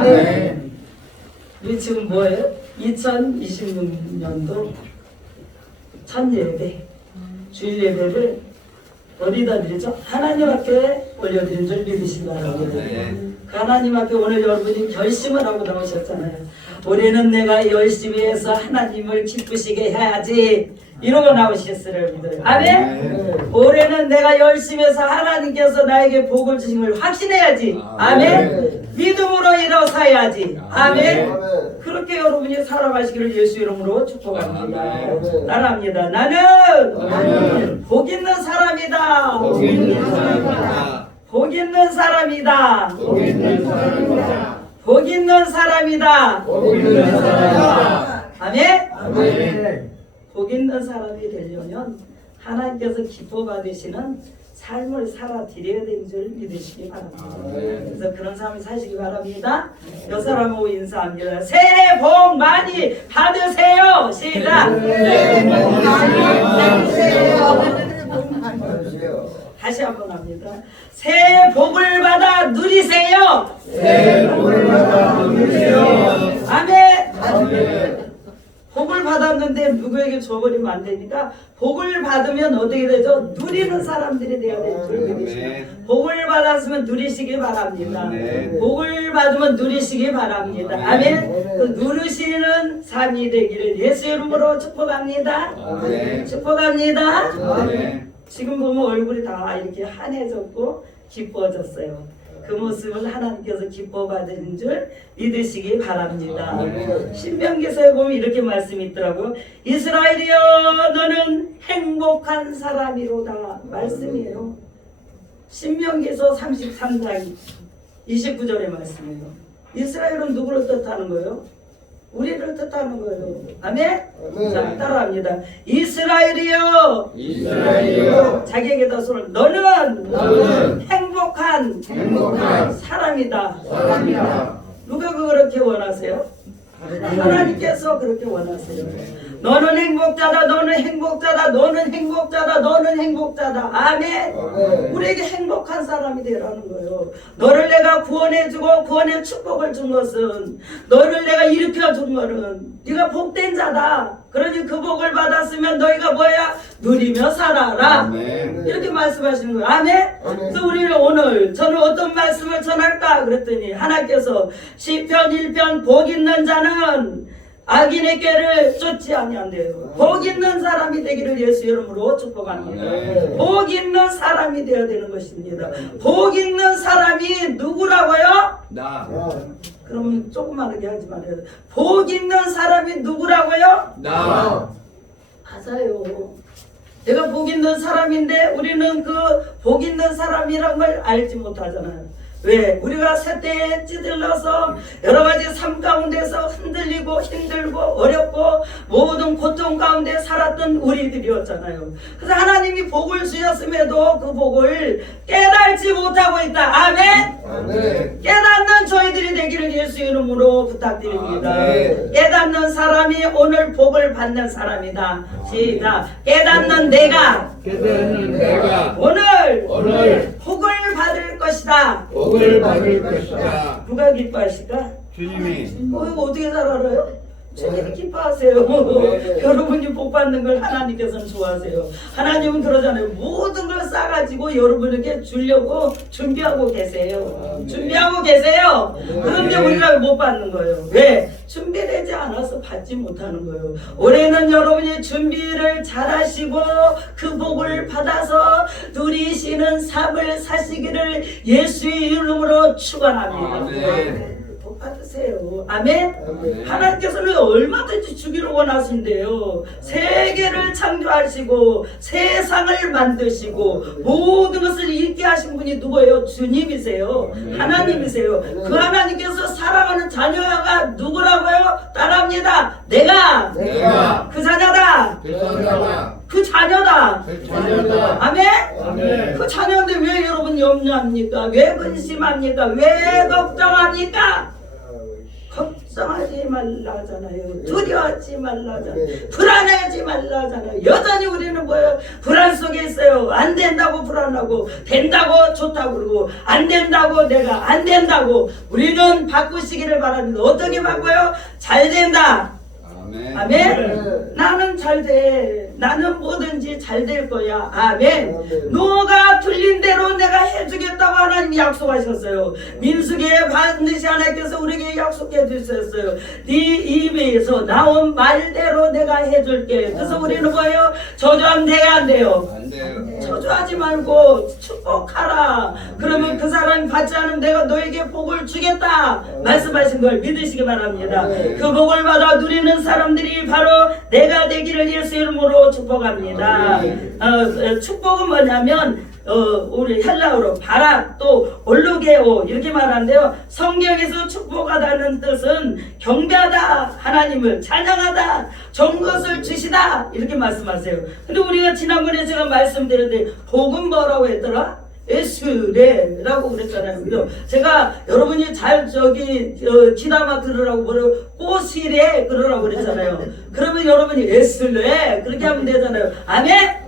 네. 우리 지금 뭐예요? 2026년도 첫 예배, 주일 예배를 어디다 드리죠? 하나님 앞에 올려드린 줄 믿으시기 바랍니다. 그 하나님 앞에 오늘 여러분이 결심을 하고 나오셨잖아요. 올해는 내가 열심히 해서 하나님을 기쁘시게 해야지, 이러고 나오셨어요. 믿어요. 아멘? 올해는 내가 열심히 해서 하나님께서 나에게 복을 주신 걸 확신해야지. 아멘? 믿음으로 일어서야지. 아멘? 그렇게 여러분이 살아가시기를 예수 이름으로 축복합니다. 따라합니다. 나는 복 있는 사람이다. 복 있는 사람이다. 복 있는 사람이다. 복 있는 사람이다. 복 있는 사람이다. 복 있는 사람이다. 아멘? 아멘. 복 있는 사람이 되려면 하나님께서 기뻐 받으시는 삶을 살아 드려야 되는 줄 믿으시기 바랍니다. 그래서 그런 삶을 사시기 바랍니다. 여 사람하고 인사합니다. 새해 복 많이 받으세요. 시작. 새해 복 많이 받으세요. 다시 한번 합니다. 새해 복을 받아 누리세요. 새해 복을 받아 누리세요. 아멘. 아멘. 복을 받았는데 누구에게 줘버리면 안 되니까 복을 받으면 어떻게 되죠? 누리는 사람들이 되어야 되는 줄 믿으시고, 복을 받았으면 누리시기 바랍니다. 복을 받으면 누리시기 바랍니다. 아멘. 그 누리시는 삶이 되기를 예수 이름으로 축복합니다. 축복합니다. 지금 보면 얼굴이 다 이렇게 환해졌고 기뻐졌어요. 그 모습을 하나님께서 기뻐 받은 줄 믿으시기 바랍니다. 신명기서에 보면 이렇게 말씀이 있더라고요. 이스라엘이여 너는 행복한 사람이로다 말씀이에요. 신명기서 33장 29절의 말씀이에요. 이스라엘은 누구를 뜻하는 거예요? 우리를 뜻하는 거예요. 아멘? 자, 따라합니다. 이스라엘이여 자기에게다 손을 너는 행복한 사람이다. 누가 그렇게 원하세요? 하나님께서 그렇게 원하세요. 너는 행복자다. 너는 행복자다. 너는 행복자다. 너는 행복자다. 아멘. 우리에게 행복한 사람이 되라는 거예요. 너를 내가 구원해주고 구원의 축복을 준 것은, 너를 내가 일으켜준 거는 네가 복된 자다. 그러니 그 복을 받았으면 너희가 뭐야? 누리며 살아라. 아멘. 이렇게 말씀하시는 거예요. 아멘. 그래서 우리는 오늘 저는 어떤 말씀을 전할까 그랬더니 하나님께서 시편 1편 복 있는 자는 악인의 꾀를 쫓지 아니한대요. 복 있는 사람이 되기를 예수 이름으로 축복합니다. 복 있는 사람이 되어야 되는 것입니다. 복 있는 사람이 누구라고요? 나. 그러면 조그마하게 하지 말아요. 복 있는 사람이 누구라고요? 나. 맞아요. 내가 복 있는 사람인데 우리는 그 복 있는 사람이란 걸 알지 못하잖아요. 왜? 우리가 세대에 찌들러서 여러 가지 삶 가운데서 흔들리고 힘들고 어렵고 모든 고통 가운데 살았던 우리들이었잖아요. 그래서 하나님이 복을 주셨음에도 그 복을 깨달지 못하고 있다. 아멘? 깨닫는 저희들이 되기를 예수 이름으로 부탁드립니다. 깨닫는 사람이 오늘 복을 받는 사람이다. 시작. 깨닫는 내가 오늘 복을 받을 것이다. 복을 받을 것이다. 누가 기뻐하실까? 주님이. 이거 어떻게 잘 알아요? 주님이 기뻐하세요. 여러분이 복 받는 걸 하나님께서는 좋아하세요. 하나님은 그러잖아요. 모든 걸 싸가지고 여러분에게 주려고 준비하고 계세요. 준비하고 계세요. 그런데 우리가 못 받는 거예요. 왜? 준비되지 않아서 받지 못하는 거예요. 올해는 여러분이 준비를 잘 하시고 그 복을 받아서 누리시는 삶을 사시기를 예수의 이름으로 축원합니다. 복 받으세요. 아멘? 하나님께서는 얼마든지 주기를 원하신대요. 세계를 창조하시고 세상을 만드시고 모든 것을 있게 하신 분이 누구예요? 주님이세요. 하나님이세요. 그 하나님께서 사랑하는 자녀가 누구라고요? 따라합니다. 내가 그 자녀다. 그 자녀다. 아멘? 그 자녀인데 왜 여러분 염려합니까? 왜 근심합니까? 왜 걱정합니까? 걱정하지 말라잖아요. 두려워하지 말라잖아요. 불안해하지 말라잖아요. 여전히 우리는 뭐예요? 불안 속에 있어요. 안 된다고 불안하고, 된다고 좋다고 그러고, 안 된다고 내가 안 된다고. 우리는 바꾸시기를 바랍니다. 어떻게 바꿔요? 잘 된다. 아멘. 아멘. 나는 잘 돼. 나는 뭐든지 잘 될 거야. 아멘. 너가 틀린 대로 내가 해주겠다고 하나님이 약속하셨어요. 민수기에 반드시 하나님께서 우리에게 약속해 주셨어요. 네 입에서 나온 말대로 내가 해줄게. 그래서 우리는 뭐예요? 저주하면 돼요, 안 돼요? 안 돼요. 저주하지 말고 축복하라. 그러면 그 사람이 받지 않으면 내가 너에게 복을 주겠다 말씀하신 걸 믿으시기 바랍니다. 그 복을 받아 누리는 사람들이 바로 내가 되기를 예수 이름으로 축복합니다. 축복은 뭐냐면 우리 헬라어로 바라 또 올로게오 이렇게 말하는데요. 성경에서 축복하다는 뜻은 경배하다, 하나님을 찬양하다, 좋은 것을 주시다 이렇게 말씀하세요. 근데 우리가 지난번에 제가 말씀드렸는데 복은 뭐라고 했더라? 에스레라고 그랬잖아요. 그죠? 제가 여러분이 잘 귀담아 들으라고 뭐라고 꼬시레 그러라고 그랬잖아요. 그러면 여러분이 에스레 그렇게 하면 되잖아요. 아멘?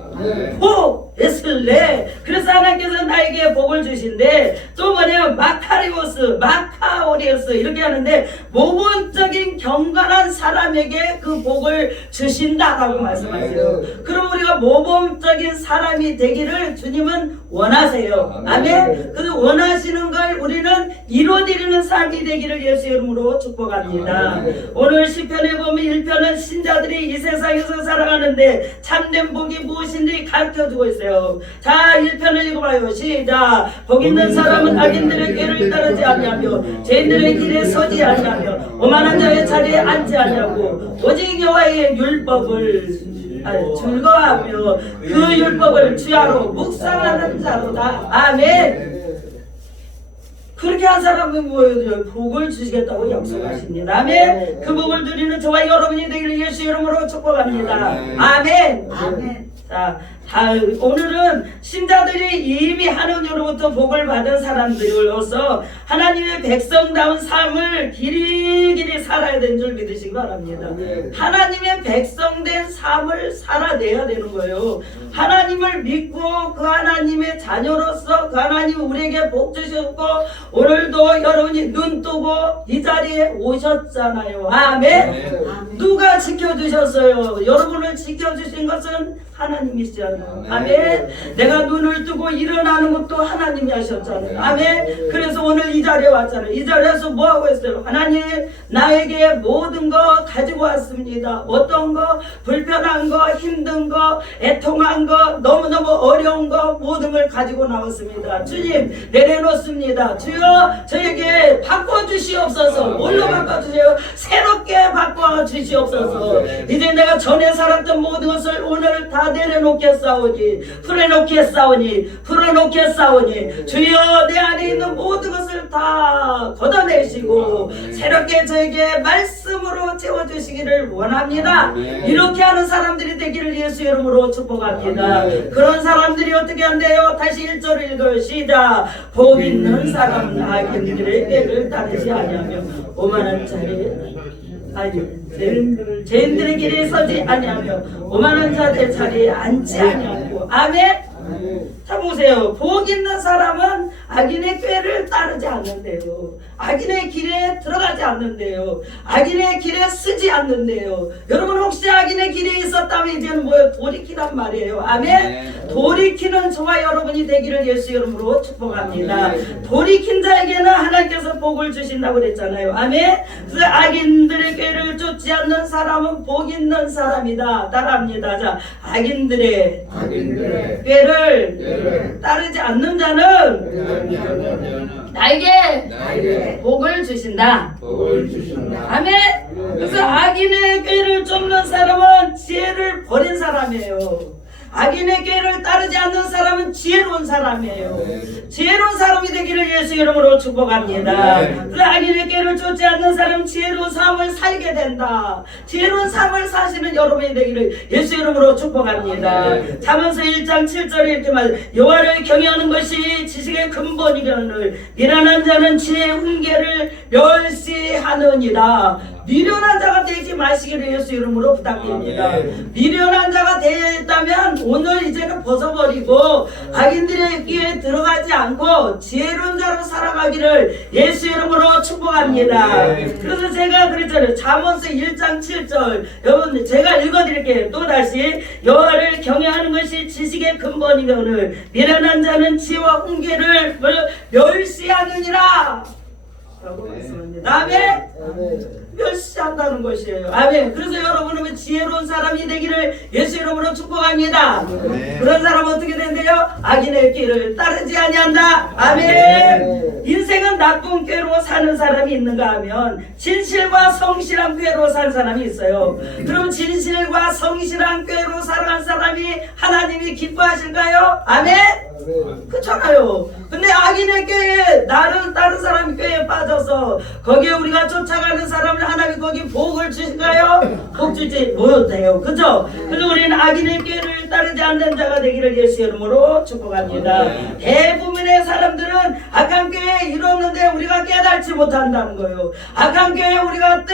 복 에슬레. 그래서 하나님께서 나에게 복을 주신데 또 뭐냐면 마카리오스 마카오리오스 이렇게 하는데 모범적인 경건한 사람에게 그 복을 주신다라고 말씀하세요. 그럼 우리가 모범적인 사람이 되기를 주님은 원하세요. 아멘. 그 원하시는 걸 우리는 이루어드리는 삶이 되기를 예수 이름으로 축복합니다. 오늘 시편에 보면 1편은 신자들이 이 세상에서 살아가는데 참된 복이 무엇인지 가르쳐주고 있어요. 자, 1편을 읽어봐요. 시작. 복 있는 사람은 악인들의 꾀를 따르지 아니하며 죄인들의 길에 서지 아니하며 오만한 자의 자리에 앉지 아니하고 오직 여호와의 율법을 즐거워하며 그 율법을 주야로 묵상하는 자로다. 아멘. 그렇게 한 사람은 뭐예요? 복을 주시겠다고 약속하십니다. 아멘. 그 복을 누리는 저와 여러분이 되기를 예수 이름으로 축복합니다. 아멘. 아멘. 자, 오늘은 신자들이 이미 하느님으로부터 복을 받은 사람들로서 하나님의 백성다운 삶을 길이길이 살아야 되는 줄 믿으시기 바랍니다. 하나님의 백성된 삶을 살아내야 되는 거예요. 하나님을 믿고 그 하나님의 자녀로서 그 하나님 우리에게 복 주셨고 오늘도 여러분이 눈 뜨고 이 자리에 오셨잖아요. 아멘. 누가 지켜주셨어요? 여러분을 지켜주신 것은 하나님이시잖아요. 아멘. 내가 눈을 뜨고 일어나는 것도 하나님이 하셨잖아요. 아멘. 그래서 오늘 이 자리에 왔잖아요. 이 자리에서 뭐 하고 있어요? 하나님 나에게 모든 거 가지고 왔습니다. 어떤 거, 불편한 거, 힘든 거, 애통한 거, 너무너무 어려운 거 모든 걸 가지고 나왔습니다. 주님 내려놓습니다. 주여 저에게 바꿔주시옵소서. 뭘로 바꿔주세요? 새롭게 바꿔주시옵소서. 이제 내가 전에 살았던 모든 것을 오늘 다 내려놓겠사오니 풀어놓겠사오니 주여 내 안에 있는 모든 것을 다 걷어내시고 새롭게 저에게 말씀으로 채워주시기를 원합니다. 이렇게 하는 사람들이 되기를 예수 이름으로 축복합니다. 그런 사람들이 어떻게 한대요? 다시 1절을 읽어요. 시작. 복 있는 사람은 악인들의 꾀를 따르지 아니하며 오만한 자리에 죄인들의 길에 서지 아니하며 오만한 자들의 자리에 앉지 아니하고 아멘. 자 보세요. 복 있는 사람은 악인의 꾀를 따르지 않는데요. 악인의 길에 들어가지 않는데요. 악인의 길에 쓰지 않는데요. 여러분 혹시 악인의 길에 있었다면 이제는 뭐예요? 돌이키란 말이에요. 아멘. 돌이키는 저와 여러분이 되기를 예수 이름으로 축복합니다. 돌이킨 자에게는 하나님께서 복을 주신다고 그랬잖아요. 아멘. 그래서 악인들의 꾀를 쫓지 않는 사람은 복 있는 사람이다. 따라합니다. 자, 악인들의 꾀를 따르지 않는 자는 나에게 복을 주신다. 아멘. 그래서 악인의 꾀를 쫓는 사람은 지혜를 버린 사람이에요. 악인의 꾀를 따르지 않는 사람은 지혜로운 사람이에요. 지혜로운 사람이 되기를 예수 이름으로 축복합니다. 그 악인의 꾀를 쫓지 않는 사람은 지혜로운 삶을 살게 된다. 지혜로운 삶을 사시는 여러분이 되기를 예수 이름으로 축복합니다. 잠언서 1장 7절에 이렇게 말, 여호와를 경외하는 것이 지식의 근본이거늘 미련한 자는 지혜의 훈계를 멸시하느니라. 미련한 자가 되지 마시기를 예수 이름으로 부탁드립니다. 미련한 자가 되었다면 오늘 이제는 벗어버리고 악인들의 끼에 들어가지 않고 지혜로운 자로 살아가기를 예수 이름으로 축복합니다. 그래서 제가 그랬잖아요. 잠언서 1장 7절 여러분 제가 읽어드릴게요. 또다시 여호와를 경외하는 것이 지식의 근본이거늘 미련한 자는 지혜와 훈계를 멸시하느니라 라고 말씀합니다. 아멘. 멸시한다는 것이에요. 아멘. 그래서 여러분은 지혜로운 사람이 되기를 예수 이름으로 축복합니다. 그런 사람 어떻게 된대요? 악인의 길을 따르지 아니한다. 아멘. 인생은 나쁜 꾀로 사는 사람이 있는가 하면 진실과 성실한 꾀로 사는 사람이 있어요. 그럼 진실과 성실한 꾀로 살아간 사람이 하나님이 기뻐하실까요? 아멘. 그렇잖아요. 근데 악인의 꾀에 다른 사람이 꾀에 빠져서 거기에 우리가 쫓아가는 사람을 하나님이 거기 복을 주실까요? 복 주지 못해요. 그죠? 그래서 우리는 악인의 꾀를 따르지 않는 자가 되기를 예수 이름으로 축복합니다. 대부분의 사람들은 악한 꾀에 이뤘는데 우리가 깨달지 못한다는 거예요. 악한 꾀에 우리가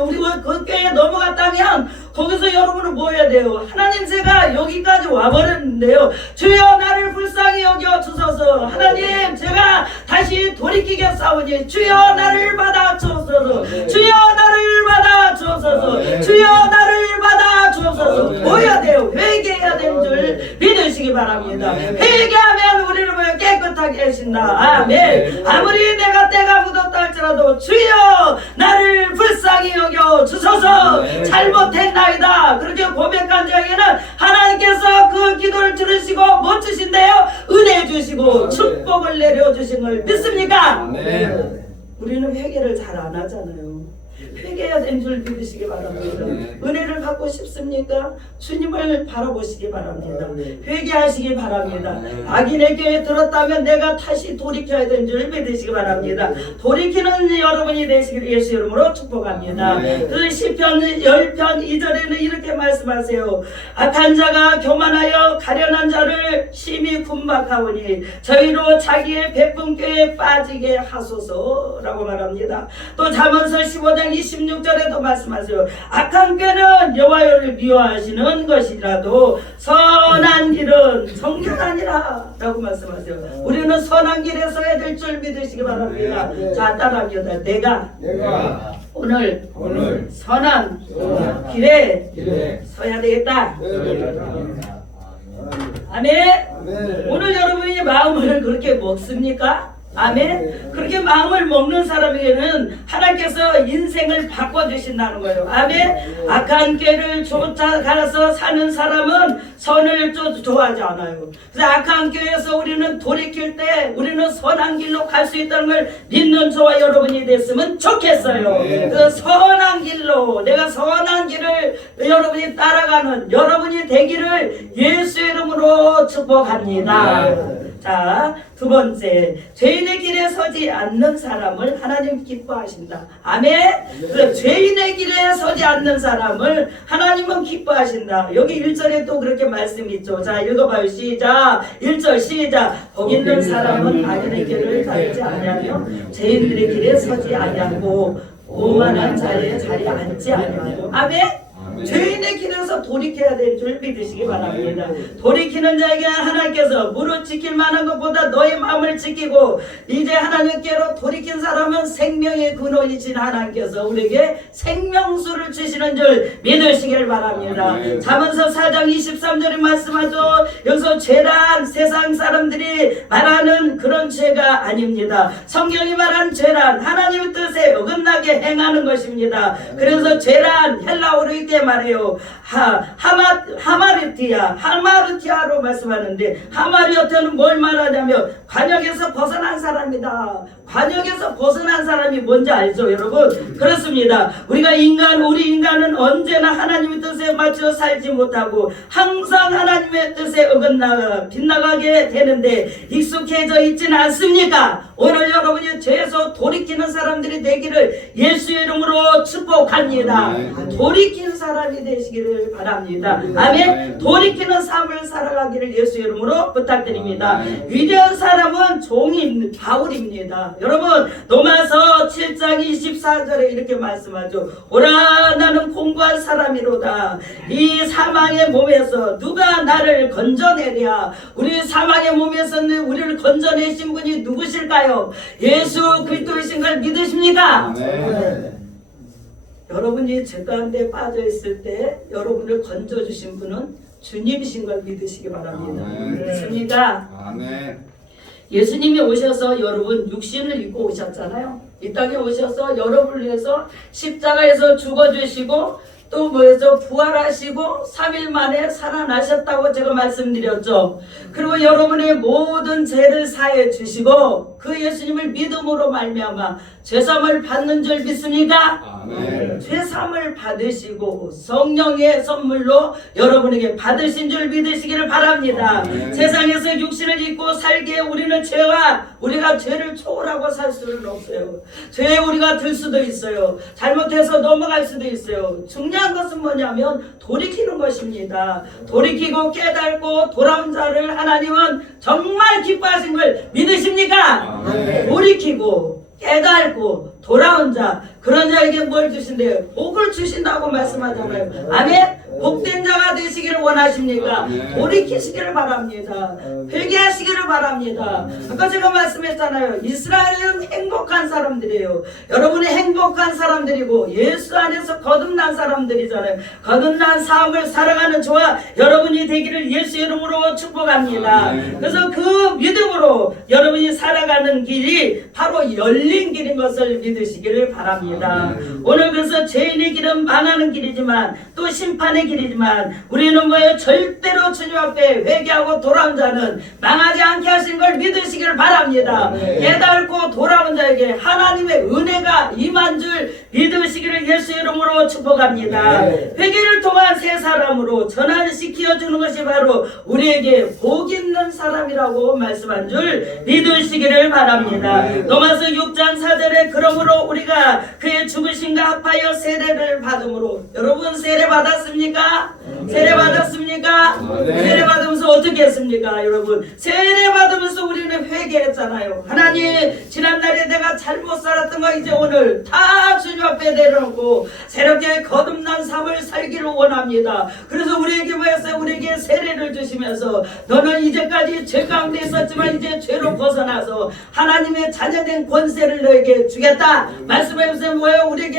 우리가 그 꾀에 넘어갔다면 거기서 여러분은 뭐 해야 돼요? 하나님 제가 여기까지 와버렸는데요. 주여 나를 불쌍히 여겨 주소서. 하나님 제가 다시 돌이키겠사오니 주여 나를 받아 주옵소서. 주여 나를 받아 주옵소서. 주여 나를 받아 주옵소서. 뭐 해야 돼요? 회개해야 되는 줄 믿으시기 바랍니다. 회개하면 우리를 보여 깨끗하게 하신다. 아멘. 아무리 내가 때가 묻었다 할지라도 주여 나를 불쌍히 여겨 주소서. 잘못했나이다. 그렇게 고백한 자에게는 하나님께서 그 기도를 들으시고 못 주신대요? 은혜 주시고 축복을 내려주신 걸 믿습니까? 우리는 회개를 잘 안 하잖아요. 회개해야 되는 줄 믿으시기 바랍니다. 은혜를 받고 싶습니까? 주님을 바라보시기 바랍니다. 회개하시기 바랍니다. 악인에게 들었다면 내가 다시 돌이켜야 되는 줄 믿으시기 바랍니다. 돌이키는 여러분이 되시기를 예수 이름으로 축복합니다. 그 시편 10편 2절에는 이렇게 말씀하세요. 악한 자가 교만하여 가련한 자를 심히 군박하오니 저희로 자기의 베푼 꾀에 빠지게 하소서라고 말합니다. 또 잠언서 15장 26절에도 말씀하세요. 악한 꾀는 여호와를 미워하시는 것이라도 선한 길은 정결하니라 라고 말씀하세요. 우리는 선한 길에 서야 될 줄 믿으시기 바랍니다. 자 따라합니다. 내가 오늘 선한 길에 서야 되겠다. 아멘. 오늘 여러분이 마음을 그렇게 먹습니까? 아멘. 그렇게 마음을 먹는 사람에게는 하나님께서 인생을 바꿔주신다는 거예요. 아멘. 악한 꾀를 쫓아가서 사는 사람은 선을 좋아하지 않아요. 그래서 악한 꾀에서 우리는 돌이킬 때 우리는 선한 길로 갈 수 있다는 걸 믿는 저와 여러분이 됐으면 좋겠어요. 그 선한 길로 내가 선한 길을 여러분이 따라가는 여러분이 되기를 예수 이름으로 축복합니다. 자, 두 번째, 죄인의 길에 서지 않는 사람을 하나님 기뻐하신다. 아멘. 그 죄인의 길에 서지 않는 사람을 하나님은 기뻐하신다. 여기 1절에 또 그렇게 말씀이 있죠. 자, 읽어봐요. 시작. 1절 시작. 복 있는 사람은 악인의 길을 가지 아니하며 죄인들의 길에 서지 아니하고 오만한 자리에 자리에 앉지 아니하고. 아멘. 죄인의 길에서 돌이켜야 될 줄 믿으시기 바랍니다. 돌이키는 자에게 하나님께서 무릇 지킬 만한 것보다 너의 마음을 지키고 이제 하나님께로 돌이킨 사람은 생명의 근원이신 하나님께서 우리에게 생명수를 주시는 줄 믿으시길 바랍니다. 잠언서 4장 23절에 말씀하죠. 여기서 죄란 세상 사람들이 말하는 그런 죄가 아닙니다. 성경이 말한 죄란 하나님의 뜻에 어긋나게 행하는 것입니다. 그래서 죄란 헬라어로 이렇게 말해요. 하마르티아로 말씀하는데 하마르티아는 뭘 말하냐면 관역에서 벗어난 사람이다. 관역에서 벗어난 사람이 뭔지 알죠, 여러분? 그렇습니다. 우리 인간은 언제나 하나님의 뜻에 맞춰 살지 못하고 항상 하나님의 뜻에 어긋나가 빗나가게 되는데 익숙해져 있지는 않습니까? 오늘 여러분이 죄에서 돌이키는 사람들이 되기를 예수의 이름으로 축복합니다. 돌이킨 사람이 되시기를 바랍니다. 아멘. 돌이키는 삶을 살아가기를 예수의 이름으로 부탁드립니다. 위대한 사람은 종인 바울입니다. 여러분, 로마서 7장 24절에 이렇게 말씀하죠. 오라, 나는 공고한 사람이로다. 이 사망의 몸에서 누가 나를 건져내랴. 우리 사망의 몸에서 우리를 건져내신 분이 누구실까요? 예수 그리스도이신 걸 믿으십니까? 여러분이 죄 가운데 빠져 있을 때 여러분을 건져주신 분은 주님이신 걸 믿으시기 바랍니다. 믿습니까? 예수님이 오셔서 여러분 육신을 입고 오셨잖아요. 이 땅에 오셔서 여러분을 위해서 십자가에서 죽어주시고 또 뭐에서 부활하시고 3일 만에 살아나셨다고 제가 말씀드렸죠. 그리고 여러분의 모든 죄를 사해 주시고 그 예수님을 믿음으로 말미암아 죄사함을 받는 줄 믿습니까? 죄사함을 받으시고 성령의 선물로 여러분에게 받으신 줄 믿으시기를 바랍니다. 세상에서 육신을 입고 살기에 우리는 우리가 죄를 초월하고 살 수는 없어요. 죄에 우리가 들 수도 있어요. 잘못해서 넘어갈 수도 있어요. 중요한 것은 뭐냐면 돌이키는 것입니다. 돌이키고 깨닫고 돌아온 자를 하나님은 정말 기뻐하신 걸 믿으십니까? 돌이키고 깨닫고 돌아온 자, 그런 자에게 뭘 주신대요? 복을 주신다고 말씀하잖아요. 아멘? 복된 자가 되시기를 원하십니까? 돌이키시기를 바랍니다. 회개하시기를 바랍니다. 아까 제가 말씀했잖아요. 이스라엘은 행복한 사람들이에요. 여러분이 행복한 사람들이고 예수 안에서 거듭난 사람들이잖아요. 거듭난 삶을 살아가는 저와 여러분이 되기를 예수의 이름으로 축복합니다. 그래서 그 믿음으로 여러분이 살아가는 길이 바로 열린 길인 것을 믿으시기를 바랍니다. 오늘 그래서 죄인의 길은 망하는 길이지만 또 심판의 길이지만 우리는 뭐예요? 절대로 주님 앞에 회개하고 돌아온 자는 망하지 않게 하신 걸 믿으시기를 바랍니다. 깨닫고 돌아온 자에게 하나님의 은혜가 임한 줄 믿으시기를 예수의 이름으로 축복합니다. 회개를 통한 새 사람으로 전환시켜주는 것이 바로 우리에게 복 있는 사람이라고 말씀한 줄 믿으시기를 바랍니다. 로마서 6장 4절에 그러므로 우리가 그의 죽으심과 합하여 세례를 받음으로, 여러분 세례 받았습니까? 세례 받았습니까? 세례 받으면서 어떻게 했습니까? 여러분 세례 받으면서 우리는 회개했잖아요. 하나님, 지난날에 내가 잘못 살았던 거 이제 오늘 다 주님 앞에 내려놓고 새롭게 거듭난 삶을 살기를 원합니다. 그래서 우리에게 뭐였어요? 우리에게 세례를 주시면서 너는 이제까지 죄 가운데 있었지만 이제 죄로 벗어나서 하나님의 자녀된 권세를 너에게 주겠다 말씀해주세요. 뭐예요? 우리에게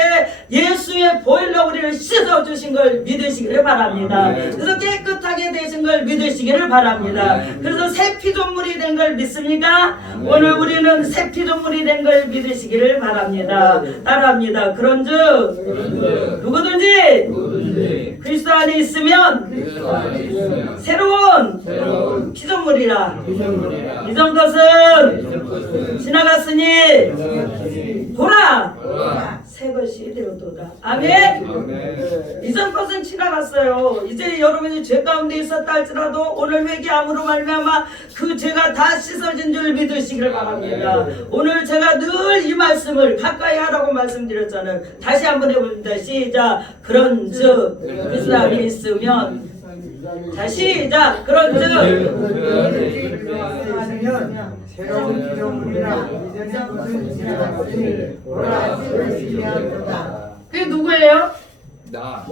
예수의 보혈로 우리를 씻어주신 걸 믿으시기를 바랍니다. 그래서 깨끗하게 되신 걸 믿으시기를 바랍니다. 그래서 새 피조물이 된 걸 믿습니까? 오늘 우리는 새 피조물이 된 걸 믿으시기를 바랍니다. 따라합니다. 그런즉 누구든지 그리스도 안에 있으면 새로운 피조물이라. 이전 것은 지나갔으니 보라 새 것이 되었도다. 아멘. 이전 것은 지나갔어요. 이제 여러분이 죄 가운데 있었다 할지라도 오늘 회개함으로 말미암아 그 죄가 다 씻어진 줄 믿으시기를 바랍니다. 오늘 제가 늘 이 말씀을 가까이 하라고 말씀드렸잖아요. 다시 한번 해봅니다. 시작. 그런즉 그리스도 안에 있으면, 자 시작. 그런즉 새로운 피조물이라. 이전 것은 지나갔으니 보라 새 것이 되었도다. 그게 누구예요? 나.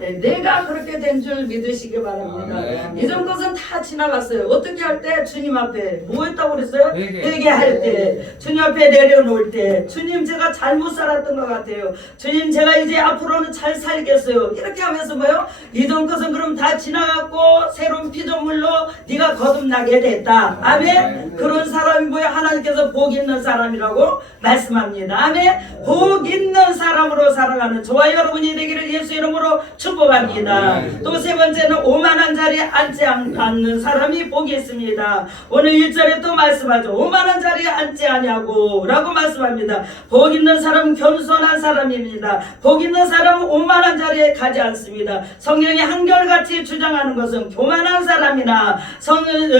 네, 내가 그렇게 된 줄 믿으시기 바랍니다. 이전 것은 다 지나갔어요. 어떻게 할 때? 주님 앞에 뭐 했다고 그랬어요? 회개할 때, 주님 앞에 내려놓을 때, 주님 제가 잘못 살았던 것 같아요. 주님 제가 이제 앞으로는 잘 살겠어요. 이렇게 하면서 뭐요? 이전 것은 그럼 다 지나갔고 새로운 피조물로 네가 거듭나게 됐다. 아멘. 그런 사람이 뭐야? 하나님께서 복 있는 사람이라고 말씀합니다. 아멘. 복 있는 사람으로 살아가는 저와 여러분이 되기를 예수 이름으로 축복합니다. 또 세 번째는 오만한 자리에 앉지 않는 사람이 복이 있습니다. 오늘 1절에 또 말씀하죠. 오만한 자리에 앉지 않냐고 라고 말씀합니다. 복 있는 사람은 겸손한 사람입니다. 복 있는 사람은 오만한 자리에 가지 않습니다. 성경이 한결같이 주장하는 것은 교만한 사람이나 성읍에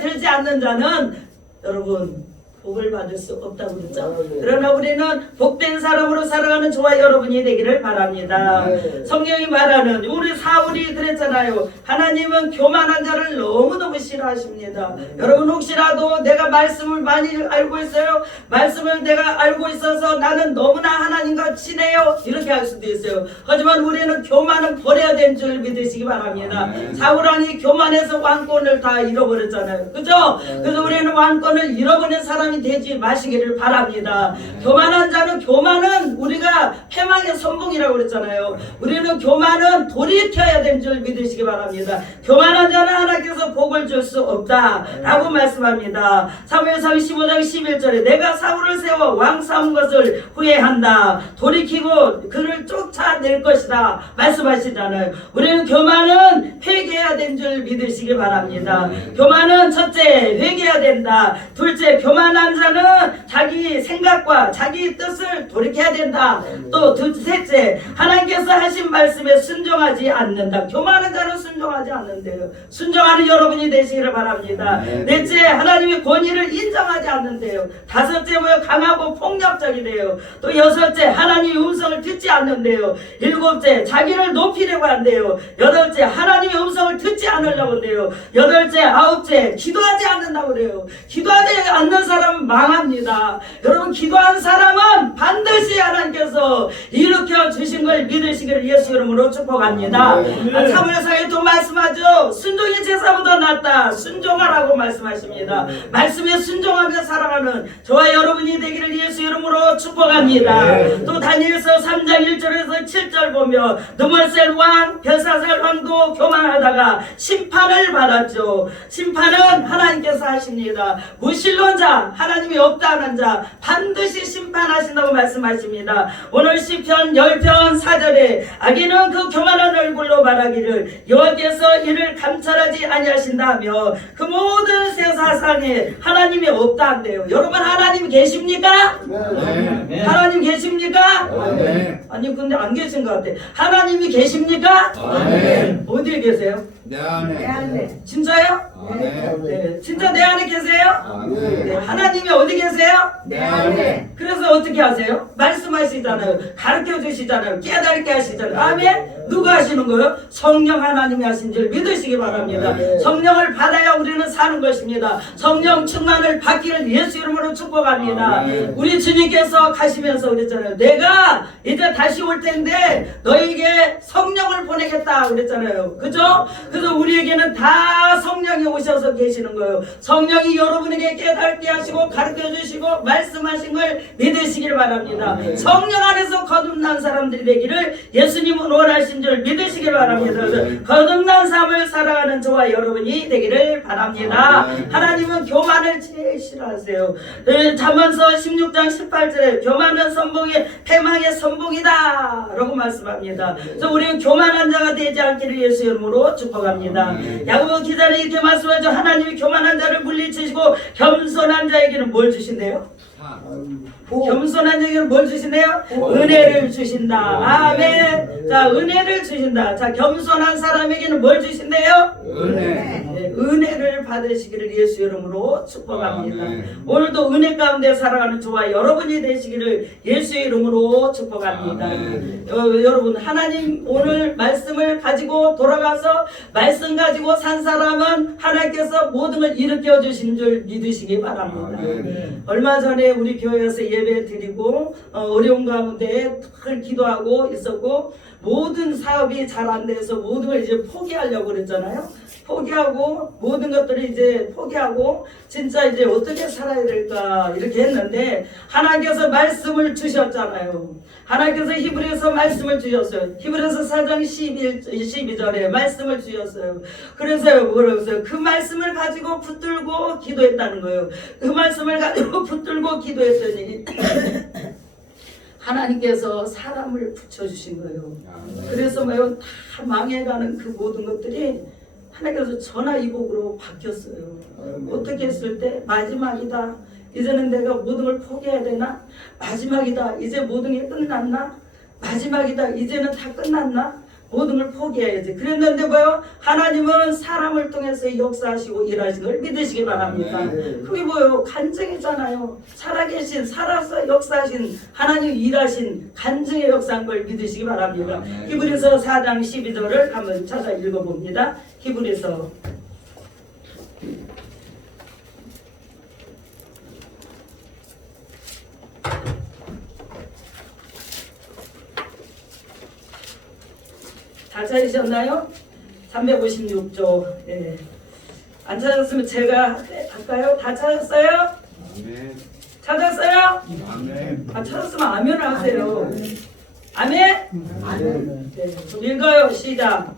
들지 않는 자는 여러분 복을 받을 수 없다고 그랬죠. 그러나 우리는 복된 사람으로 살아가는 저와 여러분이 되기를 바랍니다. 성경이 말하는 우리 사울이 그랬잖아요. 하나님은 교만한 자를 너무너무 싫어하십니다. 여러분 혹시라도 내가 말씀을 많이 알고 있어요. 말씀을 내가 알고 있어서 나는 너무나 하나님과 친해요. 이렇게 할 수도 있어요. 하지만 우리는 교만은 버려야 되는 줄 믿으시기 바랍니다. 사울왕이 교만해서 왕권을 다 잃어버렸잖아요. 그죠? 그래서 우리는 왕권을 잃어버린 사람이 되지 마시기를 바랍니다. 교만한 자는 교만은 우리가 패망의 선봉이라고 그랬잖아요. 우리는 교만은 돌이켜야 되는 줄 믿으시기 바랍니다. 교만한 자는 하나님께서 복을 줄 수 없다라고 말씀합니다. 사무엘상 15장 11절에 내가 사울을 세워 왕 삼은 것을 후회한다. 돌이키고 그를 쫓아낼 것이다 말씀하시잖아요. 우리는 교만은 회개해야 되는 줄 믿으시기 바랍니다. 교만은 첫째 회개해야 된다. 둘째 교만한 자는 자기 생각과 자기 뜻을 돌이켜야 된다. 또 셋째 하나님께서 하신 말씀에 순종하지 않는다. 교만한 자는 순종하지 않는데요. 순종하는 여러분이 되시기를 바랍니다. 넷째 하나님의 권위를 인정하지 않는데요. 다섯째 강하고 폭력적이래요. 또 여섯째 하나님의 음성을 듣지 않는데요. 일곱째 자기를 높이려고 한대요. 여덟째 하나님의 음성을 듣지 않으려고 한대요. 여덟째 아홉째 기도하지 않는다고 그래요. 기도하지 않는 사람은 망합니다. 여러분 기도한 사람은 반드시 하나님께서 일으켜 주신 걸 믿으시기를 예수 이름으로 축복합니다. 사무엘상에 또 말씀하죠. 순종이 제사보다 낫다. 순종하라고 말씀하십니다. 말씀에 순종하며 살아가는 저와 여러분이 되기를 예수 이름으로 축복합니다. 또 다니엘서 3장 1절에서 7절 보면 느물셀 왕 벨사살 왕도 교만하다가 심판을 받았죠. 심판은 하나님께서 하십니다. 무신론자 하나님이 없다는 자 반드시 심판하신다고 말씀하십니다. 오늘 시편 10편 4절에 악인은 그 교만한 얼굴로 말하기를 여호와께서 이를 감찰하지 아니하신다며 그 모든 세사상에 하나님이 없다 한대요. 여러분 하나님 계십니까? 네. 하나님 계십니까? 네. 아니 근데 안 계신 것 같아. 하나님이 계십니까? 네. 어디에 계세요? 내 안에. 진짜요? 네. 네. 진짜 내 안에 계세요? 네. 네. 하나님이 어디 계세요? 내 안에. 그래서 어떻게 하세요? 말씀하시잖아요. 가르쳐 주시잖아요. 깨닫게 하시잖아요. 아멘? 누가 하시는 거예요? 성령 하나님이 하신 줄 믿으시기 바랍니다. 성령을 받아야 우리는 사는 것입니다. 성령 충만을 받기를 예수 이름으로 축복합니다. 우리 주님께서 가시면서 그랬잖아요. 내가 이제 다시 올 텐데 너에게 성령을 보내겠다 그랬잖아요. 그죠? 그래서 우리에게는 다 성령이 오셔서 계시는 거예요. 성령이 여러분에게 깨닫게 하시고 가르쳐 주시고 말씀하신 걸 믿으시길 바랍니다. 성령 안에서 거듭난 사람들이 되기를 예수님은 원하신 줄 믿으시길 바랍니다. 거듭난 삶을 살아가는 저와 여러분이 되기를 바랍니다. 하나님은 교만을 제일 싫어하세요. 잠언서 16장 18절에 교만은 선봉의 패망의 선봉이다 라고 말씀합니다. 그래서 우리는 교만한 자가 되지 않기를 예수 이름으로 축복합니다. 야고보 기자는 이렇게 말씀하죠. 하나님이 교만한 자를 물리치시고 겸손한 자에게는 뭘 주신대요? 겸손한 자에게는 뭘 주신대요? 은혜를 주신다. 아멘. 자, 은혜를 주신다. 자, 겸손한 사람에게는 뭘 주신대요? 네, 은혜를 받으시기를 예수 이름으로 축복합니다. 오늘도 은혜 가운데 살아가는 저와 여러분이 되시기를 예수 이름으로 축복합니다. 여러분 하나님 오늘 말씀을 가지고 돌아가서 말씀 가지고 산 사람은 하나님께서 모든 걸 일으켜 주신 줄 믿으시기 바랍니다. 얼마 전에 우리 교회에서 예배 드리고 어려운 가운데 늘 기도하고 있었고 모든 사업이 잘 안 돼서 모든 걸 이제 포기하려고 그랬잖아요. 포기하고 모든 것들을 이제 포기하고 진짜 이제 어떻게 살아야 될까 이렇게 했는데 하나님께서 말씀을 주셨잖아요. 하나님께서 히브리서 말씀을 주셨어요. 히브리서 4장 12절에 말씀을 주셨어요. 그래서 뭐라고 했어요? 그 말씀을 가지고 붙들고 기도했다는 거예요. 그 말씀을 가지고 붙들고 기도했더니 하나님께서 사람을 붙여주신 거예요. 그래서 뭐요, 다 망해가는 그 모든 것들이 하나님께서 전화위복으로 바뀌었어요. 어떻게 했을 때 마지막이다, 이제는 내가 모든 걸 포기해야 되나? 마지막이다, 이제 모든 게 끝났나? 마지막이다, 이제는 다 끝났나? 모든 걸 포기해야지. 그랬는데 뭐요? 하나님은 사람을 통해서 역사하시고 일하신 걸 믿으시기 바랍니다. 그게 뭐요? 간증이잖아요. 살아계신, 살아서 역사하신 하나님 일하신 간증의 역사한 걸 믿으시기 바랍니다. 히브리서 4장 12절을 한번 찾아 읽어봅니다. 히브리서 다 찾으셨나요? 356조. 예. 안 찾았으면 제가 할까요? 다 찾았어요? 아멘. 찾았어요? 아멘. 아, 찾았으면 아멘을 하세요. 아멘? 네. 읽어요. 시작.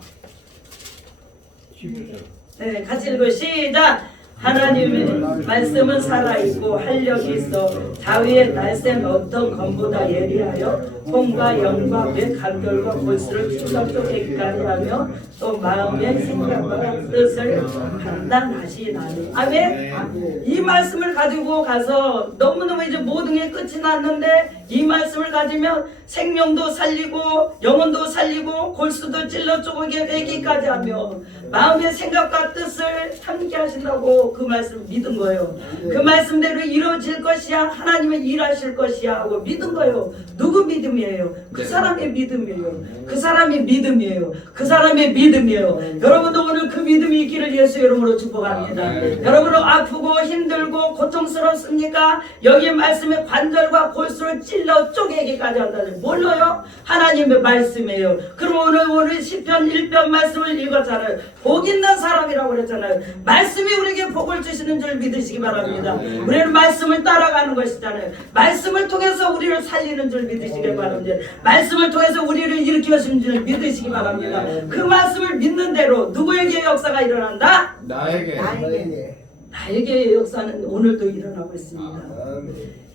12절. 네, 같이 읽어요. 시작. 하나님의 말씀은 살아있고 활력이 있어 자위의 날쌘 어떤 검보다 예리하여 혼과 영과 뇌 간결과 골수를 찔러쪼개기까지 하며 또 마음의 생각과 뜻을 판단하시나니. 아멘. 이 말씀을 가지고 가서 너무너무 이제 모든 게 끝이 났는데 이 말씀을 가지면 생명도 살리고 영혼도 살리고 골수도 찔러쪼개기까지 하며 마음의 생각과 뜻을 함께 하신다고 그 말씀을 믿은 거예요. 그 말씀대로 이루어질 것이야, 하나님은 일하실 것이야 하고 믿은 거예요. 누구 믿음이에요? 그 사람의 믿음이에요. 그 사람의 믿음이에요. 그 사람의 믿음이에요. 여러분도 오늘 그 믿음이 있기를 예수 이름으로 축복합니다. 여러분은 아프고 힘들고 고통스럽습니까? 여기 말씀의 관절과 골수를 찔러 쪼개기까지 한다는 뭘로요? 하나님의 말씀이에요. 그럼 오늘 시편 1편 말씀을 읽었잖아요. 복 있는 사람이라고 그랬잖아요. 말씀이 우리에게 복을 주시는 줄 믿으시기 바랍니다. 우리는 말씀을 따라가는 것이잖아요. 말씀을 통해서 우리를 살리는 줄 믿으시기 바랍니다. 말씀을 통해서 우리를 일으켜 주시는 줄 믿으시기 바랍니다. 그 말씀을 믿는 대로 누구에게 역사가 일어난다? 나에게. 나에게의 역사는 오늘도 일어나고 있습니다.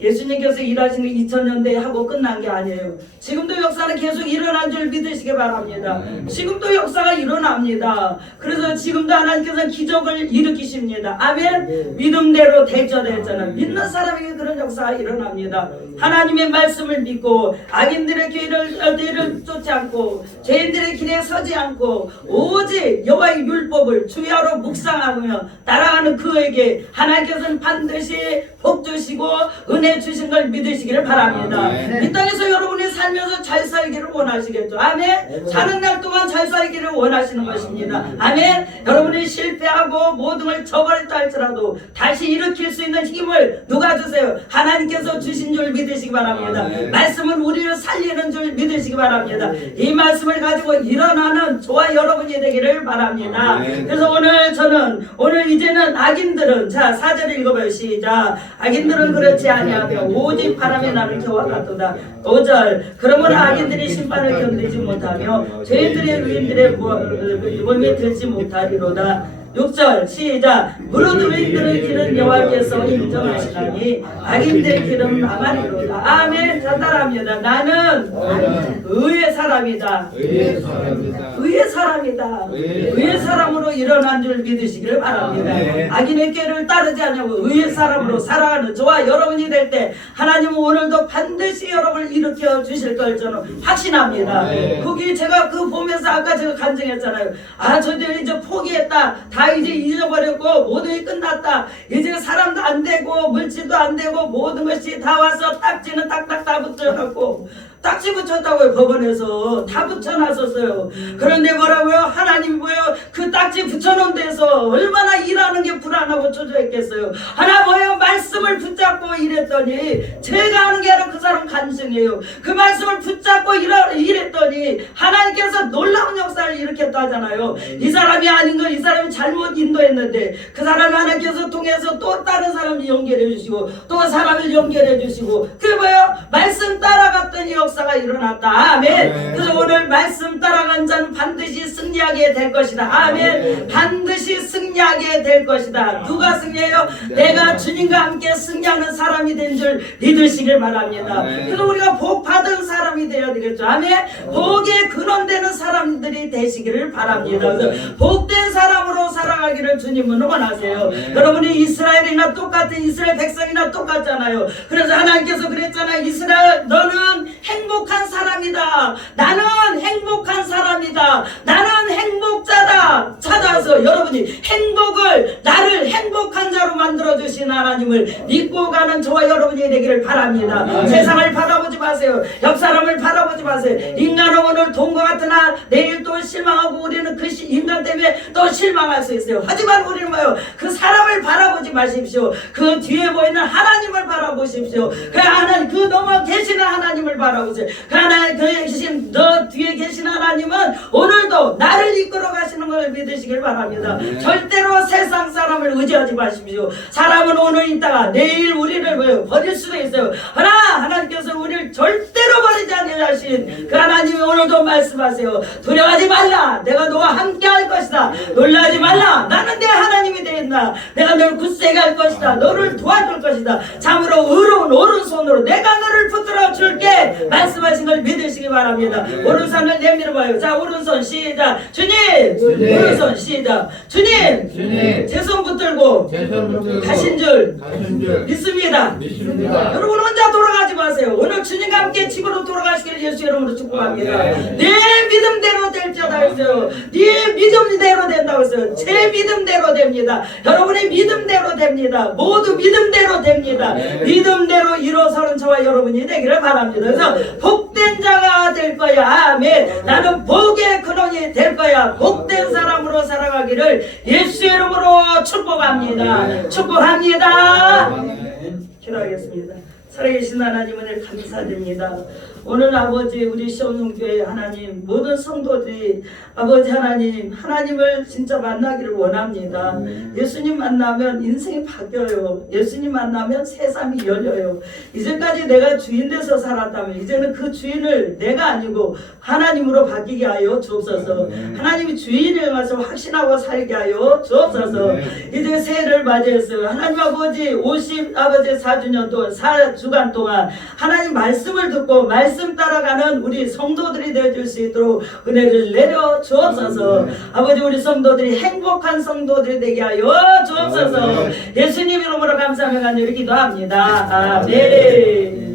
예수님께서 일하신 게 2000년대에 하고 끝난 게 아니에요. 지금도 역사는 계속 일어난 줄 믿으시기 바랍니다. 지금도 역사가 일어납니다. 그래서 지금도 하나님께서는 기적을 일으키십니다. 아멘. 믿음대로 대처됐잖아요. 믿는 사람에게 그런 역사가 일어납니다. 하나님의 말씀을 믿고 악인들의 길을 쫓지 않고 죄인들의 길에 서지 않고 오직 여호와의 율법을 주야로 묵상하며 따라가는 그에게 하나님께서는 반드시 복 주시고 은혜 주신 걸 믿으시기를 바랍니다. 이 땅에서 여러분이 살면서 잘 살기를 원하시겠죠. 아멘. 사는 날 동안 잘 살기를 원하시는 것입니다. 아멘. 여러분이 실패하고 모든 걸 저버렸다 할지라도 다시 일으킬 수 있는 힘을 누가 주세요? 하나님께서 주신 줄 믿으시기 바랍니다. 말씀은 우리를 살리는 줄 믿으시기 바랍니다. 이 말씀을 가지고 일어나는 저와 여러분이 되기를 바랍니다. 그래서 오늘 이제는 악인들은, 자 4절 읽어봐요. 시작. 악인들은 그렇지 아니하며 오직 바람에 나는 겨와 같도다. 5절. 그러므로 악인들이 심판을 견디지 못하며 죄인들의 의인들의 몸에 들지 못하리로다. 6절 시작. 무릇 의인들의 길은 여호와께서 인정하시나니 악인들의 길은 망하리로다. 아멘. 전달합니다. 나는 의의 사람이다. 의의 사람이다. 의의 사람으로 일어난 줄 믿으시기를 바랍니다. 악인의 길을 따르지 않냐고 의의 사람으로 살아가는 저와 여러분이 될 때 하나님은 오늘도 반드시 여러분을 일으켜 주실 걸 저는 확신합니다. 거기 제가 그 보면서 아까 제가 간증했잖아요. 아, 저들 이제 포기했다. 다 이제 잊어버렸고 모든 게 끝났다. 이제 사람도 안 되고 물질도 안 되고 모든 것이 다 와서 딱지는 딱딱 다 붙여갖고 딱지 붙였다고요. 법원에서 다 붙여놨었어요. 그런데 뭐라고요? 하나님이 뭐요? 그 딱지 붙여놓은 데서 얼마나 일하는 게 불안하고 초조했겠어요. 하나 뭐요? 말씀을 붙잡고 일했더니 제가 하는 게 아니라 그 사람 간증이에요. 그 말씀을 붙잡고 일했더니 하나님께서 놀라운 역사를 일으켰다 하잖아요. 이 사람이 아닌 거 이 사람이 잘못 인도했는데 그 사람을 하나님께서 통해서 또 다른 사람을 연결해 주시고 또 사람을 연결해 주시고 그게 뭐요? 말씀 따라갔더니 살아있는 역사가 일어났다. 아멘. 아멘. 그래서 오늘 말씀 따라간 자는 반드시 승리하게 될 것이다. 아멘. 반드시 승리하게 될 것이다. 누가 승리해요? 내가 주님과 함께 승리하는 사람이 된 줄 믿으시길 바랍니다. 그래서 우리가 복 받은 사람이 되어야 되겠죠. 아멘. 복의 근원되는 사람들이 되시기를 바랍니다. 그래서 복된 사람으로 살아가기를 주님은 원하세요. 여러분이 이스라엘이나 똑같은 이스라엘 백성이나 똑같잖아요. 그래서 하나님께서 그랬잖아요. 이스라엘 너는 행복한 사람이다. 나는 행복한 사람이다. 나는 행복자다. 찾아서 여러분이 행복을 나를 행복한 자로 만들어주신 하나님을 믿고 가는 저와 여러분이 되기를 바랍니다. 세상을 바라보지 마세요. 옆 사람을 바라보지 마세요. 인간은 오늘 돈과 같으나 내일 또 실망하고 우리는 그 인간 때문에 또 실망할 수 있어요. 하지만 우리는 뭐요? 그 사람을 바라보지 마십시오. 그 뒤에 보이는 하나님을 바라보십시오. 그 하나님, 그 너무 계시는 하나님을 바라보세요. 그 하나님, 그 계신 너 뒤에 계신 하나님은 오늘도 나를 이끌어 가시는 걸 믿으시길 바랍니다. 절대로 세상 사람을 의지하지 마십시오. 사람은 오늘 있다가 내일 우리를 뭐요? 버릴 수도 있어요. 그러나 하나님께서 우리를 절대로 버리지 않으신 그 하나님이 오늘도 말씀하세요. 두려워하지 말라. 내가 너와 함께 할 것이다. 놀라지 말라. 나는 내 하나님이 되겠다. 내가 너를 굳세게 할 것이다. 너를 도와줄 것이다. 참으로 의로운 오른손으로 내가 너를 붙들어 줄게. 말씀하신 걸 믿으시기 바랍니다. 오른손을 내밀어 봐요. 자, 오른손 시작. 주님. 오른손 시작. 주님. 제 손 붙들고 가신 줄 믿습니다. 여러분 혼자 돌아가지 마세요. 오늘 주님과 함께 집으로 돌아가시기를 예수 이름으로 축복합니다. 내 믿음대로 될지어다 했어요. 네 믿음대로 된다고 했어요. 제 믿음대로 됩니다. 여러분의 믿음대로 됩니다. 모두 믿음대로 됩니다. 믿음대로 일어서는 저와 여러분이 되기를 바랍니다. 그래서 복된 자가 될 거야. 아멘. 나는 복의 근원이 될 거야. 복된 사람으로 살아가기를 예수 이름으로 축복합니다. 축복합니다. 기도하겠습니다. 살아계신 하나님 은혜 감사드립니다. 오늘 아버지 우리 시험성교회 하나님 모든 성도들이 아버지 하나님 하나님을 진짜 만나기를 원합니다. 예수님 만나면 인생이 바뀌어요. 예수님 만나면 세상이 열려요. 이제까지 내가 주인 돼서 살았다면 이제는 그 주인을 내가 아니고 하나님으로 바뀌게 하여 주옵소서. 하나님이 주인을 가서 확신하고 살게 하여 주옵소서. 이제 새해를 맞이했어요. 하나님 아버지 54주년 동안 4주간 동안 하나님 말씀을 듣고 말씀 따라가는 우리 성도들이 되어줄 수 있도록 은혜를 내려 주옵소서. 아버지 우리 성도들이 행복한 성도들이 되게 하여 주옵소서. 예수님 이름으로 감사하며 간절히 기도합니다. 아멘.